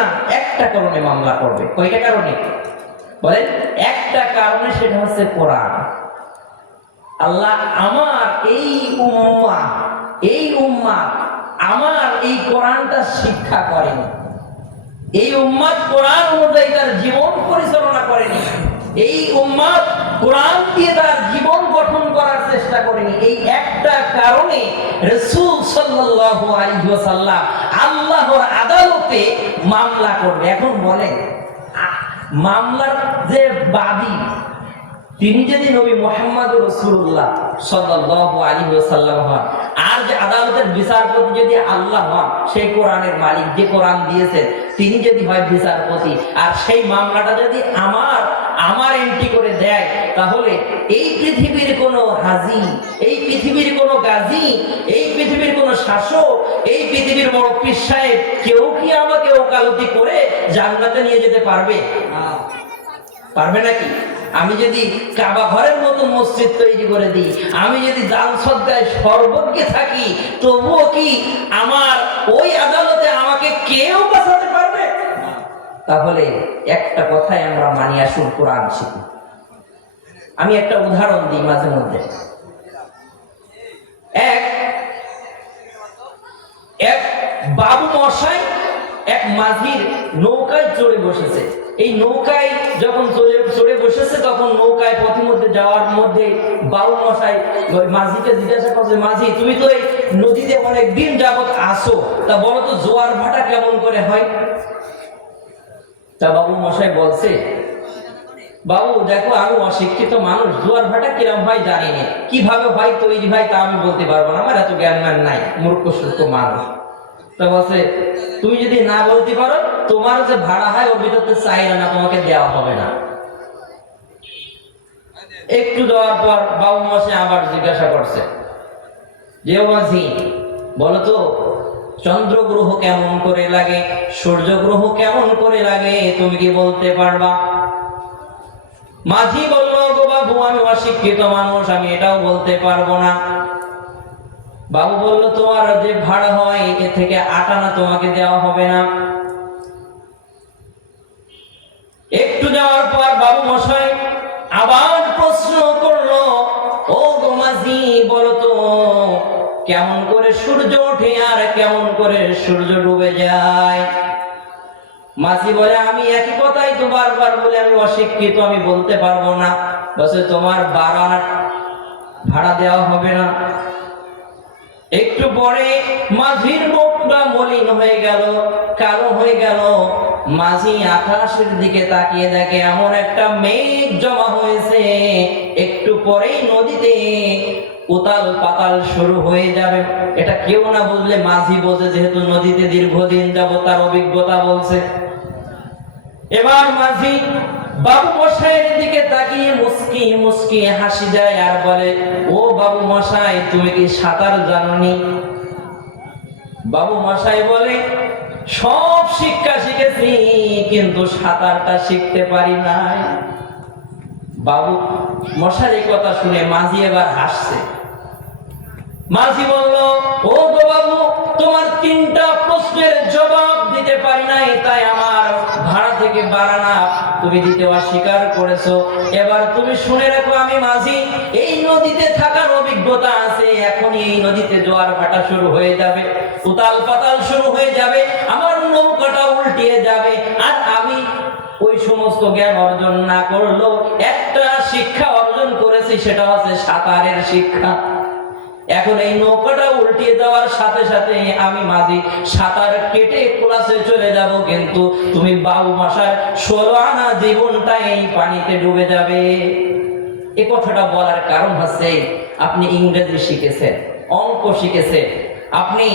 না, একটা কারণে মামলা করবে। কয়টা কারণে বলেন? একটা কারণে, সেটা হচ্ছে কোরআন। আল্লাহ আমার এই উম্মাহ আমার এই কোরআনটা শিক্ষা করেনি, এই উম্মাত কোরআন অনুযায়ী তার জীবন পরিচালনা করেনি, এই উম্মাত কোরআন দিয়ে তার জীবন গঠন করার চেষ্টা করেনি। এই একটা কারণে রাসূল সাল্লাল্লাহু আলাইহি ওয়াসাল্লাম আল্লাহর আদালতে মামলা করবে। এখন বলেন, মামলার যে বাদী তিনি যদি নবী মুহাম্মদ রাসূলুল্লাহ সাল্লাল্লাহু আলাইহি ওয়াসাল্লাম হন, আর যে আদালতের বিচারপতি যদি আল্লাহ হন, সেই কোরআনের মালিক যে কোরআন দিয়েছেন তিনি যদি হয় বিচারপতি, আর সেই মামলাটা যদি আমার এন্ট্রি করে দেয়, তাহলে এই পৃথিবীর কোনো হাজী, এই পৃথিবীর কোনো গাজী, এই পৃথিবীর কোনো শাসক, এই পৃথিবীর বড় পীর সাহেব কেউ কি আমাকে ওকালতি করে জান্নাতে নিয়ে যেতে পারবে? পারবে নাকি? আমি যদি কাবা ঘরের মতো মসজিদ তৈরি করে দিই, আমি যদি দান সদকায় সর্বজ্ঞ থাকি, তবুও কি আমার ওই আদালতে আমাকে কেউ বাঁচাতে পারবে? তাহলে একটা কথাই আমরা মানি, আসুন কোরআন শিখি। আমি একটা উদাহরণ দিই মাঝে মধ্যে। এক বাবু মশাই এক মাঝির নৌকায় চড়ে বসেছে। এই নৌকায় যখন চড়ে বসেছে, তখন নৌকায় পথিমধ্যে যাওয়ার মধ্যে বাবু মশাই মাঝিকে জিজ্ঞাসা করছে, মাঝি তুমি তো এই নদীতে অনেক দিন যাবত আসো, তা বলো তো জোয়ার ভাটা কেমন করে হয়? তা বাবু মশাই বলছে, বাবু দেখো আমি অশিক্ষিত মানুষ, জোয়ার ভাটা কিরম হয় জানি না, কিভাবে হয় তৈরি হয় তা আমি বলতে পারবো না, আমার এত জ্ঞান নাই, মূর্খ সূক্ষ্ম মানুষ। তা বলছে, তুমি যদি না বলতে পারো, তোমার যে ভাড়া হয় ওর ভিতরে চাইলে না, তোমাকে দেওয়া হবে না। একটু দেওয়ার পর বাবু মশাই আবার জিজ্ঞাসা করছে, যে মাঝি বলতো চন্দ্র গ্রহ কেমন করে লাগে, সূর্য গ্রহ কেমন করে লাগে, তুমি কি বলতে পারবা? মাঝি বলল, গো বাবু আমি অশিক্ষিত মানুষ, আমি এটাও বলতে পারবো না। বাবু বলল, তোমার যে ভাড়া হয় এ থেকে 8 আনা তোমাকে দেওয়া হবে না। একটু যাওয়ার পর বাবু মশাই আবার প্রশ্ন করলো, ও গো মাঝি বলতো কেমন করে সূর্য ওঠে আর কেমন করে সূর্য ডুবে যায়? মাঝি বলে, আমি একই কথাই তো বারবার বলে, আমি অশিক্ষিত, আমি বলতে পারবো না। বলছে, তোমার 12 আনা ভাড়া দেওয়া হবে না। একটু পরে মাঝির মুখটা মলিন হয়ে গেল, কালো হয়ে গেল। মাঝি আকাশের দিকে তাকিয়ে দেখে এমন একটা মেঘ জমা হয়েছে, একটু পরেই নদীতে উতাল পাতাল শুরু হয়ে যাবে। এটা কেউ না বুঝলে মাঝি বোঝে, যেহেতু নদীতে দীর্ঘদিন যাবত তার অভিজ্ঞতা বলছে। এবার মাঝি বাবু মশাইয়ের দিকে তাকিয়ে মুস্কি মুস্কি হাসি যায় আর বলে, ও বাবু মশাই তুমি কি সাঁতার জানোনি? বাবু মশাই বলে, সব শিক্ষা শিখেছি কিন্তু সাঁতারটা শিখতে পারি নাই। বাবু মশাই কথা শুনে মাঝি এবার হাসছে। মাঝি বলল, ও গো বাবু তোমার 3টা প্রশ্নের জবাব দিতে পারি নাই, তাই আমার ভাড়া থেকে 12 আনা তুমি দিতে অস্বীকার করেছো। এবার তুমি শুনে রাখো, আমি মাঝি, এই নদীতে থাকার অভিজ্ঞতা আছে। এখন এই নদীতে জোয়ার ভাটা শুরু হয়ে যাবে, উতাল পাতাল শুরু হয়ে যাবে, আমার নৌকাটা উল্টিয়ে যাবে, আর আমি ওই সমস্ত জ্ঞান অর্জন না করলেও একটা শিক্ষা অর্জন করেছি, সেটা হচ্ছে সাঁতারের শিক্ষা। এখন এই নৌকাটা উল্টিয়ে যাওয়ার সাথে সাথে আমি মাঝি সাঁতার কেটে ক্লাসে চলে যাব, কিন্তু তুমি বাবু মশাই 16 আনা জীবনটা এই পানিতে ডুবে যাবে। এই কথাটা বলার কারণ হচ্ছে, আপনি ইংরেজি শিখেছেন, অঙ্ক শিখেছেন, আপনি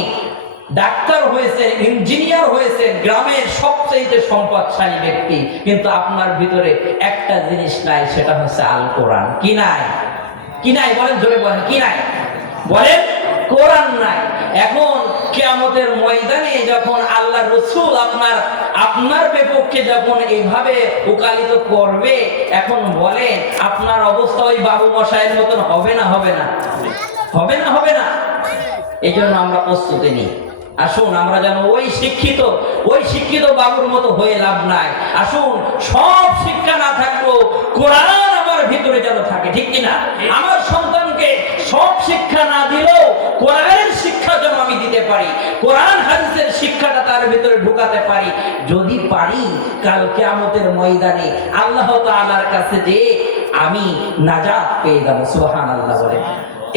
ডাক্তার হয়েছেন, ইঞ্জিনিয়ার হয়েছেন, গ্রামের সবচেয়ে সম্পদশালী ব্যক্তি, কিন্তু আপনার ভিতরে একটা জিনিস নাই, সেটা হচ্ছে আল কোরআন। কি নাই? কি নাই বলেন, জোরে বলেন, কি নাই বলেন? কোরআন নাই। এখন কিয়ামতের ময়দানে যখন আল্লাহর রাসূল আপনার বিপক্ষে যখন এইভাবে ওকালতি করবে, এখন বলে আপনার অবস্থা ওই বাবু মশাইয়ের মতন হবে না? হবে না? হবে না? হবে না? এই জন্য আমরা প্রস্তুতি নিই। আসুন আমরা যেন ওই শিক্ষিত বাবুর মতো হয়ে লাভ নাই। আসুন সব শিক্ষা না থাকলেও কোরআন আমার ভিতরে যেন থাকে, ঠিক কিনা? আমার সন্তানকে সব শিক্ষা না দিলেও কোরআনের শিক্ষা যেন আমি দিতে পারি, কোরআন হাদিসের শিক্ষাটা তার ভিতরে ঢুকাতে পারি। যদি পারি, কাল কিয়ামতের ময়দানে আল্লাহ তাআলার কাছে যে আমি নাজাত পেয়ে যাবো। সুবহানাল্লাহ বলে।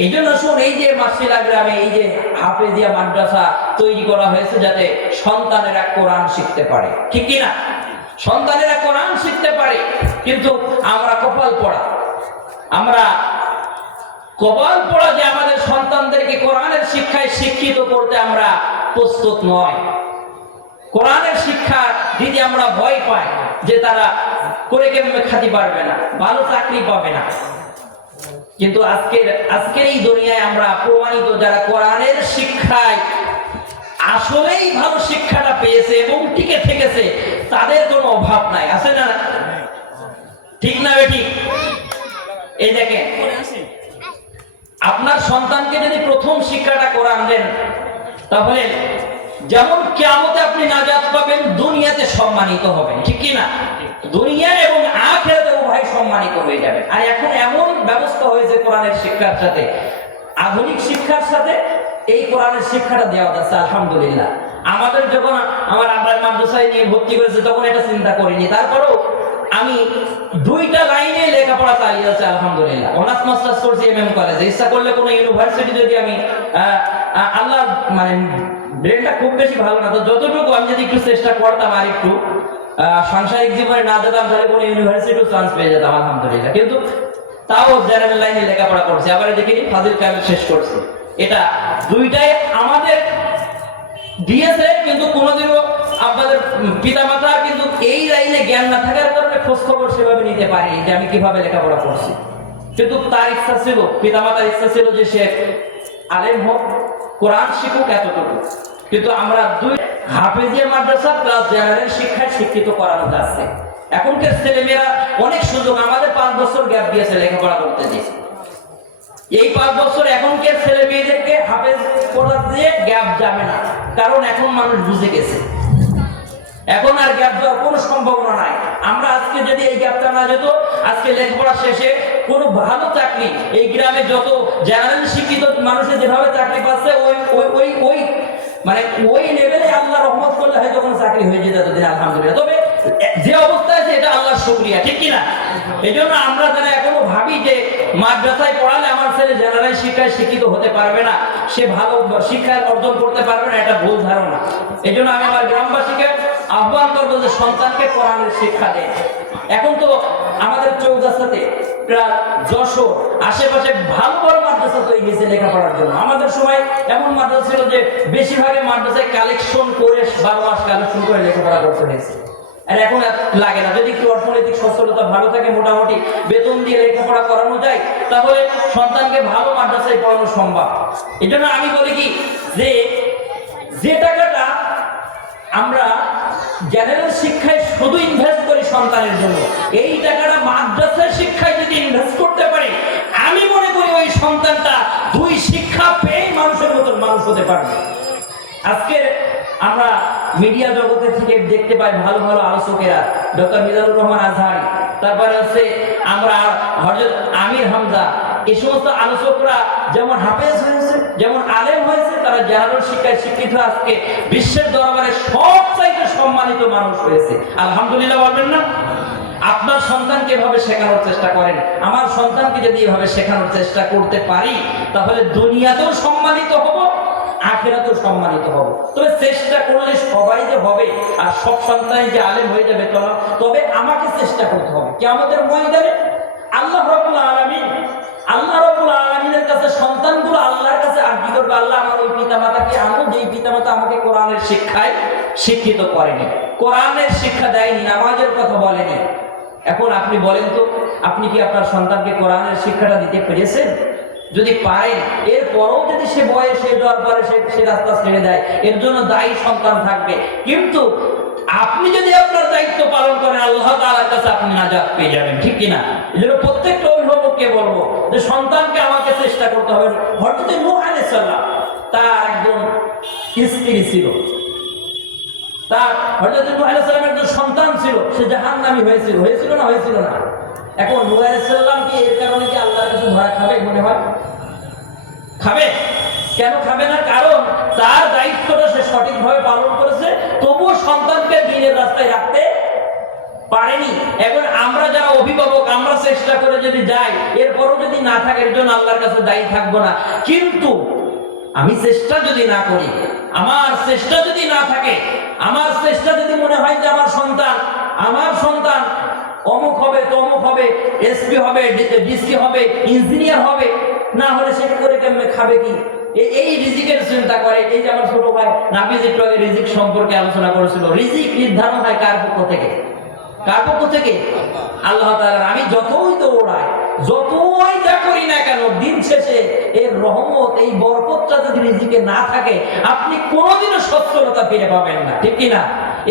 এই জন্য শুন, এই যে মাসিলা গ্রামে এই যে হাফেজিয়া মাদ্রাসা তৈরি করা হয়েছে যাতে সন্তানেরা কোরআন শিখতে পারে, ঠিক কিনা? সন্তানেরা কোরআন শিখতে পারে। কিন্তু আমরা কপাল পড়া যে আমাদের সন্তানদেরকে কোরআনের শিক্ষায় শিক্ষিত করতে আমরা প্রস্তুত নয়। কোরআনের শিক্ষা দিতে আমরা ভয় পাই যে তারা করে কেমনে খাতি পারবে না, ভালো চাকরি পাবে না। কিন্তু আজকের এই দুনিয়ায় আমরা প্রমাণিত, যারা কোরআনের শিক্ষায় আসলেই ভালো শিক্ষাটা পেয়েছে এবং টিকে থেকেছে, তাদের কোনো অভাব নাই, আছে না? ঠিক না বেঠিক? এই দেখেন, আপনার সন্তানকে যদি প্রথম শিক্ষাটা কোরআন দেন, তাহলে যেমন কিয়ামতে আপনি নাজাত পাবেন, দুনিয়াতে সম্মানিত হবেন, ঠিক কি না? দুনিয়া এবং আখিরাতে উভয় সম্মানিত হয়ে যাবে। আর এখন এমন ব্যবস্থা হয়েছে কোরআনের শিক্ষার সাথে, আধুনিক শিক্ষার সাথে এই কোরআনের শিক্ষাটা দেওয়া যাচ্ছে। আলহামদুলিল্লাহ। আমাদের যখন আমার আব্বার মাদ্রাসায় নিয়ে ভর্তি করেছে তখন এটা চিন্তা করিনি, তারপরেও আমি 2টা লাইনে লেখাপড়া চালিয়ে যাচ্ছে আলহামদুলিল্লাহ। অনার্স মাস্টার্স করছি এমএম কলেজে। ইচ্ছা করলে কোনো ইউনিভার্সিটি যদি আমি আল্লাহ মানে ব্রেনটা খুব বেশি ভালো না, তো যতটুকু আমি যদি একটু চেষ্টা করতাম আর একটু সাংসারিক জীবনে না যেতাম, তাহলে কোনো ইউনিভার্সিটিও চান্স পেয়ে যেতাম আলহামদুলিল্লাহ। কিন্তু তাও জেনারেল লাইনে লেখাপড়া করছি, আবার দেখিনি ফাজিল কামিল শেষ করছি। এটা 2টাই আমাদের দিয়েছে, কিন্তু কোনোদিনও আপনাদের পিতামাতা কিন্তু এই লাইনে জ্ঞান না থাকার কারণে খোঁজ খবর সেভাবে নিতে পারিনি যে আমি কিভাবে লেখাপড়া করছি। কিন্তু তার ইচ্ছা ছিল, পিতামাতার ইচ্ছা ছিল যে সে আলেম হোক, কোরআন শিখুক, এতটুকু। কিন্তু আমরা 2 হাফেজিয়া মাদ্রাসা প্লাস জেনারেল শিক্ষায় শিক্ষিত করানো যাচ্ছে। এখনকার ছেলেমেয়েরা অনেক সুযোগ, আমাদের 5 বছর গ্যাপ দিয়েছে লেখাপড়া করতে দিয়েছে। এই 5 বছর এখনকার ছেলে মেয়েদেরকে হাফেজ পড়া দিয়ে গ্যাপ যাবে না, কারণ এখন মানুষ বুঝে গেছে, এখন আর গ্যাপ দেওয়ার কোনো সম্ভাবনা নাই। আমরা আজকে যদি এই গ্যাপটা না যেত, আজকে লেখাপড়া শেষে কোনো ভালো চাকরি, এই গ্রামে যত জেনারেল শিক্ষিত মানুষের যেভাবে চাকরি পাচ্ছে ওই লেভেলে আল্লাহ রহমত করলে হয়তো কোনো চাকরি হয়ে যেত এতদিন আলহামদুলিল্লাহ। তবে যে অবস্থা আছে এটা আল্লাহর শুকরিয়া, ঠিক কিনা? এই জন্য আমরা যারা এখনো ভাবি যে মাদ্রাসায় পড়ালে আমার ছেলে জেনারেল শিক্ষায় শিক্ষিত হতে পারবে না, সে ভালো শিক্ষা অর্জন করতে পারবে না, এটা ভুল ধারণা। এই জন্য আমি আমার গ্রামবাসীকে আহ্বান করবো যে সন্তানকে কোরআনের শিক্ষা দেয়। এখন তো আমাদের চৌগাছাতে প্রায় যশোর আশেপাশে ভালো বড় মাদ্রাসা তৈরি হয়েছে লেখাপড়ার জন্য। আমাদের সময় এমন মাদ্রাসা ছিল যে বেশিরভাগই মাদ্রাসায় কালেকশন করে 12 মাস কালেকশন করে লেখাপড়া করতে হয়েছে। আর এখন লাগে না, যদি একটু অর্থনৈতিক সচ্ছলতা ভালো থাকে, মোটামুটি বেতন দিয়ে লেখাপড়া করানো যায়, তাহলে সন্তানকে ভালো মাদ্রাসায় পড়ানো সম্ভব। এই জন্য আমি বলি কি, যে টাকাটা আমরা জেনারেল শিক্ষায় শুধু ইনভেস্ট করি সন্তানের জন্য, এই টাকাটা মাদ্রাসার শিক্ষায় যদি ইনভেস্ট করতে পারি, আমি মনে করি ওই সন্তানটা 2 শিক্ষা পেয়ে মানুষের মতন মানুষ হতে পারবে। আজকে আমরা মিডিয়া জগতের থেকে দেখতে পাই ভালো ভালো আলোচকেরা, ডক্টর মিজানুর রহমান আজহারি, তারপরে হচ্ছে আমরা হযরত আমির হামজা, এই সমস্ত আলোচকরা যেমন হাফেজ হয়েছে, যেমন আলেম হয়েছে, তারা জেনারেল শিক্ষায় শিক্ষিত আজকে বিশ্বের দরবারে সবচাইতে সম্মানিত মানুষ হয়েছে। আলহামদুলিল্লাহ বলবেন না? আপনার সন্তানকে এভাবে শেখানোর চেষ্টা করেন। আমার সন্তানকে যদি এভাবে শেখানোর চেষ্টা করতে পারি, তাহলে দুনিয়াতেও সম্মানিত হব, আখিরাতেও সম্মানিত হব। তবে চেষ্টা করলে সবাই যে হবে আর সব সন্তান যে আলেম হয়ে যাবে তবে আমাকে চেষ্টা করতে হবে। কিয়ামতের ময়দানে আল্লাহ রাব্বুল আলামিনের কাছে সন্তানগুলো আল্লাহর কাছে আরজি করবে, আল্লাহ আমার ওই পিতামাতাকে আনো যেই পিতামাতা আমাকে কোরআনের শিক্ষায় শিক্ষিত করেনি, কোরআনের শিক্ষা দেয়নি, নামাজের কথা বলেনি। এখন আপনি বলেন তো, আপনি কি আপনার সন্তানকে কোরআনের শিক্ষাটা দিতে পেরেছেন? যদি পারেন, এরপরও যদি সে বয়স হয়ে যাওয়ার পরে সে রাস্তা ছেড়ে দেয়, এর জন্য দায়ী সন্তান থাকবে। কিন্তু আপনি যদি আপনার দায়িত্ব পালন করেন, আল্লাহ তাআলার কাছে আপনি নাজাত পেয়ে যাবেন, ঠিক কিনা? এই জন্য প্রত্যেকটা অভিভাবককে বলবো যে সন্তানকে আমাকে চেষ্টা করতে হবে। হযরত নূহ আলাইহিস সালাম তার একজন স্ত্রী ছিল, তার হযরত নূহ আলাইহিস সালামের একজন সন্তান ছিল, সে জাহান্নামী হয়েছিল না? এখন নূহ আলাইহিস সালাম কি এর কারণে কি আল্লাহর কাছে ধরা খাবে মনে হয়? খাবে? কেন খাবে না? কারণ তার দায়িত্বটা সে সঠিকভাবে পালন করেছে, তবুও সন্তানকে দ্বীনের রাস্তায় রাখতে পারেনি। এখন আমরা যারা অভিভাবক, আমরা চেষ্টা করে যদি যাই, এরপরও যদি না থাকে, এর জন্য আল্লাহর কাছে দায়ী থাকবো না। কিন্তু আমি চেষ্টা যদি না করি, আমার চেষ্টা যদি না থাকে, আমার চেষ্টা যদি মনে হয় যে আমার সন্তান অমুক হবে, তমুক হবে, এসপি হবে, ডিসি হবে, ইঞ্জিনিয়ার হবে, না হলে সেটা করে কেমনে খাবে কি? এই রিজিকের চিন্তা করে। এই যে আমার ছোট ভাই নাফিজ একটু আগে রিজিক সম্পর্কে আলোচনা করেছিল। রিজিক নির্ধারণ হয় কার পক্ষ থেকে? আল্লাহ তাআলার। আমি যতই দৌড়াই, যতই যা করি না কেন, দিন শেষে এর রহমত, এই বরকতটা যদি রিজিকে না থাকে, আপনি কোনোদিনও সচ্ছলতা ফিরে পাবেন না, ঠিক কিনা?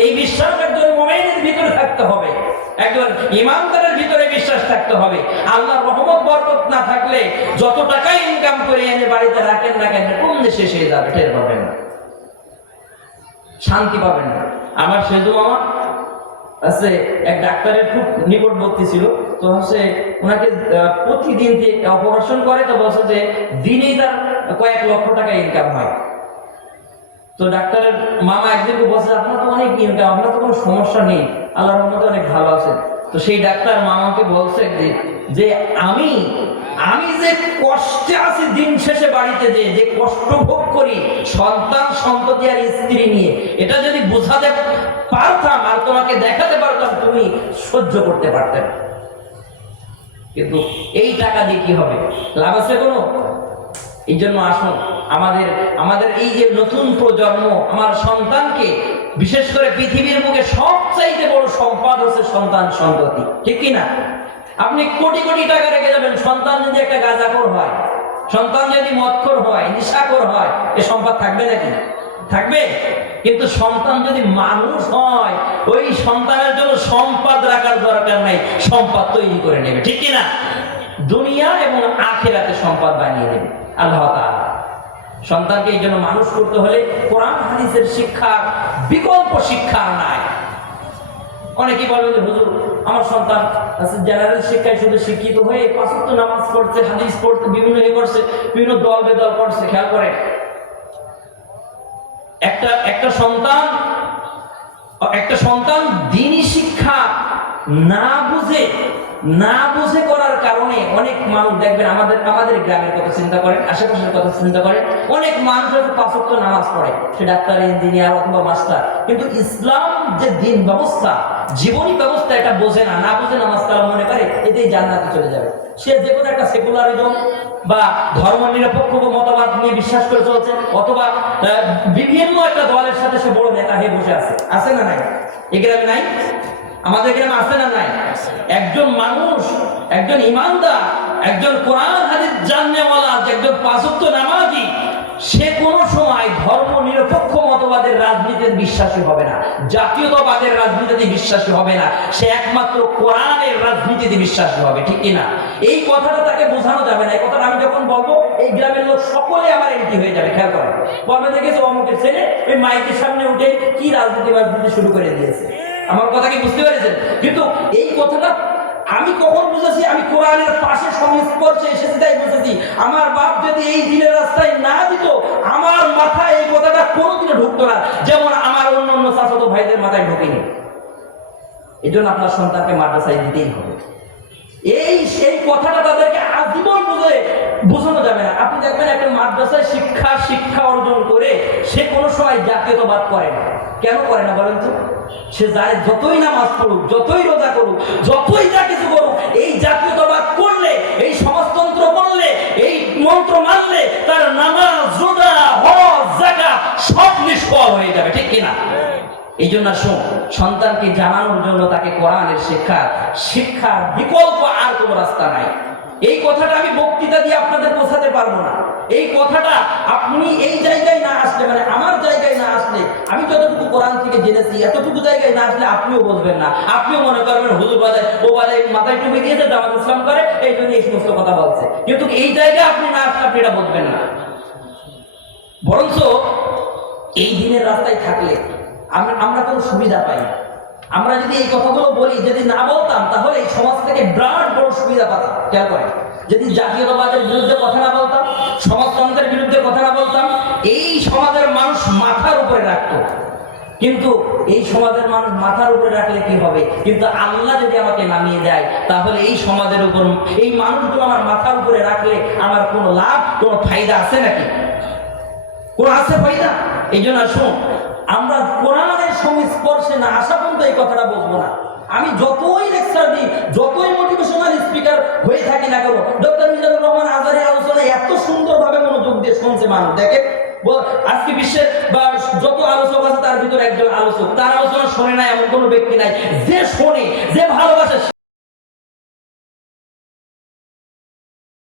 এই বিশ্বাস একজন মুমিনের ভিতরে থাকতে হবে, একজন ইমানদারের ভিতরে বিশ্বাস থাকতে হবে। আল্লাহর রহমত বরকত না থাকলে যত টাকা ইনকাম করে এনে বাড়িতে রাখেন না কেন, কোন দেশে শেষ হয়ে যাবে, টের পাবেন না, শান্তি পাবেন না। আমার সেজু মামা আছে, এক ডাক্তারের খুব নিকটবর্তী ছিল, তো হচ্ছে ওনাকে প্রতিদিন অপারেশন করে, তো বলছে যে দিনেই তার কয়েক লক্ষ টাকা ইনকাম হয়। তো ডাক্তারের মামা একদিনকে বলছে, আপনার তো অনেক ইনকাম, আপনার তো কোনো সমস্যা নেই, আল্লাহর রহমতে অনেক ভালো আছে। তো সেই ডাক্তার মামাকে বলছে যে আমি যে কষ্টে আছি, দিন শেষে বাড়িতে যে কষ্ট ভোগ করি সন্তান সন্ততি আর স্ত্রী নিয়ে, এটা যদি বোঝাতে পারতাম আর তোমাকে দেখাতে পারতাম, তুমি সহ্য করতে পারতে না। কিন্তু এই টাকা দিয়ে কি হবে? লাভ আছে কোনো? এই জন্য আসুন, আমাদের এই যে নতুন প্রজন্ম, আমার সন্তানকে, বিশেষ করে পৃথিবীর মুখে সবচাইতে বড় সম্পদ হচ্ছে সন্তান সন্ততি, ঠিক কিনা? আপনি কোটি কোটি টাকা রেখে যাবেন, সন্তান যদি একটা গাঁজাখোর হয়, সন্তান যদি মদখোর হয়, নেশাখোর হয়, এ সম্পদ থাকবে নাকি? থাকবে। কিন্তু সন্তান যদি মানুষ হয়, ওই সন্তানের জন্য সম্পদ রাখার দরকার নাই, সম্পদ তৈরি করে নেবে, ঠিক কিনা? দুনিয়া এবং আখিরাতে সম্পদ বানিয়ে দেবে আল্লাহ তাআলা। সন্তানকে এই জন্য মানুষ করতে হলে কোরআন হাদিসের শিক্ষার বিকল্প শিক্ষা নাই। অনেকেই বলবেন যে হুজুর, আমার সন্তান জেনারেল শিক্ষায় শুধু শিক্ষিত হয়ে ৫ ওয়াক্ত নামাজ পড়ছে, হাদিস পড়ছে, বিভিন্ন বিভিন্ন দল বেদল করছে। খেয়াল করেন, একটা সন্তান দ্বীনি শিক্ষা না বুঝে করার কারণে অনেক মানুষ দেখবেন, আমাদের গ্রামের কথা চিন্তা করেন, আশেপাশের কথা চিন্তা করেন, অনেক মানুষ হয়তো ৫ ওয়াক্ত নামাজ পড়ে, সে ডাক্তার, ইঞ্জিনিয়ার অথবা মাস্টার, কিন্তু ইসলাম যে দিন ব্যবস্থা, জীবনী ব্যবস্থা, এটা বোঝে না বুঝে নামাজ কালাম মনে করে এতেই জান্নাতে চলে যাবে। সে যে কোনো একটা সেকুলারিজম বা ধর্ম নিরপেক্ষ মতবাদ নিয়ে বিশ্বাস করে চলছে, অথবা বিভিন্ন একটা দলের সাথে সে বড় নেতা হয়ে বসে আছে না নাই? এই গ্রামে নাই? আমাদের গ্রামে আছে না নাই? একজন মানুষ, একজন ইমানদার, একজন কোরআন হাদিস জানেওয়ালা, একজন ৫ ওয়াক্ত নামাজি, সে কোনো সময় ধর্ম নিরপেক্ষ মতবাদের রাজনীতিতে বিশ্বাসী হবে না, জাতীয়তাবাদের রাজনীতিতে বিশ্বাসী হবে না, সে একমাত্র কোরআনের রাজনীতিতে বিশ্বাসী হবে, ঠিক কিনা? এই কথাটা তাকে বোঝানো যাবে না। এই কথাটা আমি যখন বলবো, এই গ্রামের লোক সকলে আমার এমপি হয়ে যাবে। খেয়াল করেন, বলবে দেখেছো অমুকের ছেলে ওই মাইকের সামনে উঠে কি রাজনীতি শুরু করে দিয়েছে। আমার কথা কি বুঝতে পেরেছেন? কিন্তু এই কথাটা আমি কখন বুঝেছি? আমি কোরআনের পাশে সংস্পর্শে এসেছি, তাই বুঝেছি। আমার বাপ যদি এই দিনের রাস্তায় না দিত, আমার মাথায় এই কথাটা কোনোদিনও ঢুকতো না, যেমন আমার অন্য চাচাতো ভাইদের মাথায় ঢোকেনি। এই জন্য আপনার সন্তানকে মাদ্রাসায় দিতেই হবে। সেই কথাটা তাদেরকে আজীবন বোঝানো যাবে না। আপনি দেখবেন একটা মাদ্রাসায় শিক্ষা অর্জন করে সে কোনো সময় জাতীয়তাবাদ করে না। কেন করে না বলেন তো? সে যায়, যতই নামাজ পড়ুক, যতই রোজা করুক, যতই যা কিছু করুক, এই জাতীয়তাবাদ করলে, এই সমাজতন্ত্র করলে, এই মন্ত্র মানলে তার নামাজ, রোজা, হজ, যাকাত সব নিষ্ফল হয়ে যাবে, ঠিক কিনা? এই জন্য সন্তানকে জানানোর জন্য তাকে কোরআনের শিক্ষার বিকল্প আর কোনো রাস্তা নাই। এই কথাটা আমি বক্তৃতা দিয়ে আপনাদের বোঝাতে পারবো না। এই কথাটা আপনি এই জায়গায় না আসলে, মানে আমার জায়গায় না আসলে, আমি যতটুকু কোরআন থেকে জেনেছি এতটুকু জায়গায় না আসলে আপনিও বুঝবেন না। আপনিও মনে করবেন হুজুর ও বাজায় মাথায় টুপি দিয়েছে, জামাত ইসলাম করে, এই জন্য এই সমস্ত কথা বলছে। কিন্তু এই জায়গায় আপনি না আসলে আপনি এটা বুঝবেন না। বরঞ্চ এই দিনের রাস্তায় থাকলে আমরা কোনো সুবিধা পাই না। আমরা যদি এই কথাগুলো বলি, যদি না বলতাম, তাহলে এই সমাজ থেকে বিরাট বড় সুবিধা পাতাম। খেয়াল করেন, যদি জাতীয়তাবাদের বিরুদ্ধে কথা না বলতাম, সমাজতন্ত্রের বিরুদ্ধে কথা না বলতাম, এই সমাজের মানুষ মাথার উপরে রাখতো। কিন্তু এই সমাজের মানুষ মাথার উপরে রাখলে কি হবে? কিন্তু আল্লাহ যদি আমাকে নামিয়ে দেয়, তাহলে এই সমাজের উপর এই মানুষগুলো আমার মাথার উপরে রাখলে আমার কোনো লাভ, কোনো ফায়দা আছে নাকি? কোন আছে ফায়দা? এই জন্য আসুন, আমরা কোরআনের সংস্পর্শে না আসা পর্যন্ত এই কথাটা বলবো না। আমি যতই লেকচার দিই, যতই মোটিভেশনাল স্পিকার হয়ে থাকি না কেন, ডক্টর মিজানুর রহমান আজহারের আলোচনা এত সুন্দরভাবে মনোযোগ দিয়ে শুনছে মানুষ। দেখে আজকে বিশ্বের বা যত আলোচক আছে তার ভিতরে একজন আলোচক, তার আলোচনা শোনে না এমন কোনো ব্যক্তি নাই। যে শোনে, যে ভালোবাসে,